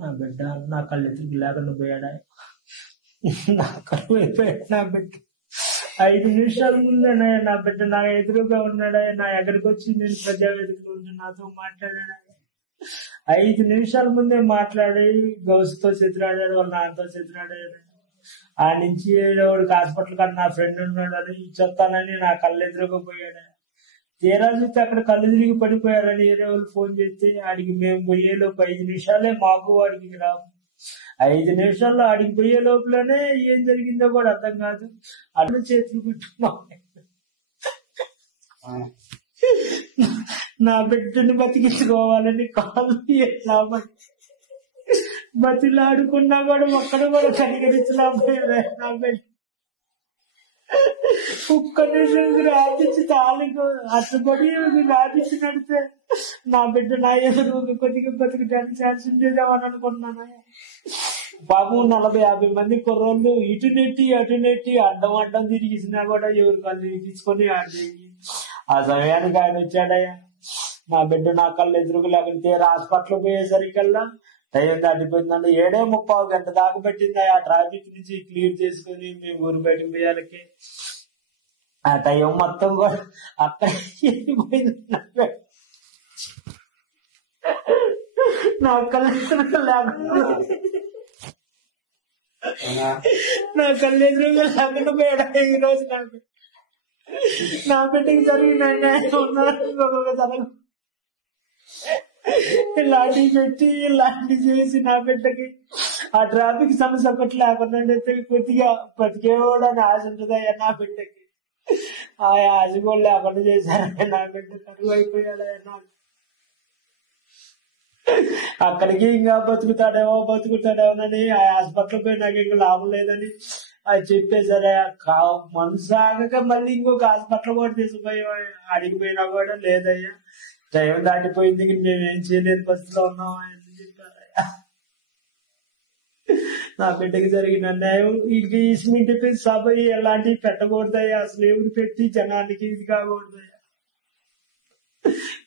నా బిడ్డ నా కళ్ళెత్తుకు లేకుండా పోయాడా, నా కళ్ళు అయిపోయాడు నా బిడ్డ. 5 నిమిషాల ముందే నా బిడ్డ నా ఎదురుగా ఉన్నాడా, నా ఎక్కడికి వచ్చి నేను ప్రజావేదికలో ఉండి నాతో మాట్లాడాడా. 5 నిమిషాల ముందే మాట్లాడి గౌస్తో చెతిరాడాడు, వాళ్ళ నాన్నతో చెతిరాడాడు. ఆ నుంచి వాడికి హాస్పిటల్ కాడ నా ఫ్రెండ్ ఉన్నాడని చెప్తానని నా కళ్ళు ఎదురుగా పోయాడు. తీరా చూస్తే అక్కడ కళ్ళు తిరిగి పడిపోయారని వేరే వాళ్ళు ఫోన్ చేస్తే ఆడికి మేము పోయేలోపు 5 నిమిషాలే మాకు వాడికి రాము. 5 నిమిషాల్లో ఆడికి పోయే లోపలనే ఏం జరిగిందో కూడా అర్థం కాదు. అటు చేతులు పెట్టుకున్నాం. నా బిడ్డని బతికించుకోవాలని కాళ్ళు ఎట్లా బతిలాడుకున్నా కూడా ఒక్కడ కూడా కనికరించలేకపోయాడు నా బిడ్డ. ఒక్క నిమిషం రాపించి తాళికు అట్టుబడి రాపించి నడితే నా బిడ్డ నా ఎదురు కొద్దిగా బతికడానికి ఛాన్స్ ఉండేదేమని అనుకున్నాను. బాబు 40-50 మంది కుర్రోళ్ళు ఇటు నెట్టి అటు నెట్టి అడ్డం అడ్డం తిరిగిసినా కూడా ఎవరు కళ్ళు తీసుకొని ఆడేది. ఆ సమయానికి ఆయన వచ్చాడయ్యా. నా బిడ్డ నా కళ్ళు ఎదురుకు లేకుంటే హాస్పిటల్ పోయేసరికల్లా టైం దాటిపోయిందంటే 7:30 గంట దాకా పెట్టింది. ఆ ట్రాఫిక్ నుంచి క్లియర్ చేసుకుని మేము ఊరు బయటకు పోయాలకి ఆ టైం మొత్తం కూడా అక్కడ వెళ్ళిపోయింది. నా కళ్ళు లేకుండా నా కళ్ళు ఎదురుగా లేకుండా పోయాడు ఈ రోజు. నా బిడ్డకి జరిగిన ఇలాంటి పెట్టి ఇలాంటి చేసి నా బిడ్డకి ఆ ట్రాఫిక్ సమస్య ఒకటి లేకుండా కొద్దిగా బతికేవాడని ఆశ ఉంటుందయ్యా నా బిడ్డకి. ఆ ఆశ కూడా లేకుండా చేశారయ్యా. నా బిడ్డ కరువు అయిపోయాడయ్యా. నాకు అక్కడికి ఇంకా బతుకుతాడేమోనని ఆ హాస్పిటల్ పోయి నాకు ఇంకా లాభం లేదని అది చెప్పేసరే మనసు ఆగక మళ్ళీ ఇంకొక హాస్పిటల్ కూడా తీసుకుపోయి అడిగిపోయినా కూడా లేదయ్యా, టైం దాటిపోయింది, మేమేం చేయలేని పరిస్థితిలో ఉన్నాం అని చెప్పారయ్యా. నా బిడ్డకి జరిగిన అన్యాయం ఇంక ఈ సభ ఎలాంటివి పెట్టకూడదయ్యా. అసలు ఎవరు పెట్టి జనానికి ఇది కాకూడదయ్యా.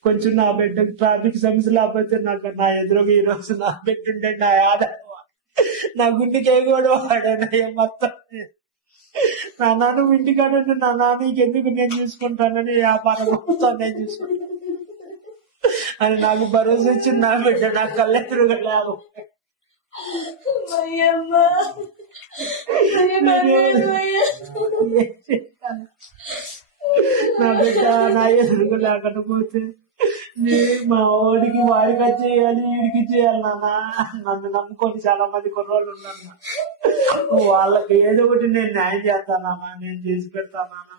కొంచెం నా బిడ్డకి ట్రాఫిక్ సమస్య లేకపోతే నాకు నా ఎదురుగా ఈ రోజు నా బిడ్డ ఉండే నా ఆధారం నా గుండెకి కూడా వాడానయ్యా మొత్తం. నా నాన్న ఇంటికాడంటే నా నాన్నకి ఎందుకు నేను చూసుకుంటానని వ్యాపారం మొత్తం నేను చూసుకుంటాను అని నాకు భరోసా వచ్చింది. నా బిడ్డ నా కళ్ళెదురుగా లేవు. నా బిడ్డ నా ఎదురుగా లేకుండా పోతే మా వాడికి చేయాలి, వీడికి చేయాలి నాన్న. నన్ను నమ్ముకొని చాలా మంది కుర్రోళ్ళు ఉన్నారు. వాళ్ళకి ఏదో ఒకటి నేను న్యాయం చేస్తానన్నా, నేను చేసి పెడతానన్నా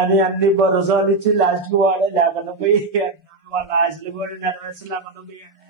అని అన్ని భరోసాలు ఇచ్చి లాస్ట్ కి వాడే లేకుండా పోయి వాళ్ళ ఆశలు కూడా నెరవేర్చలేకుండా పోయాడు.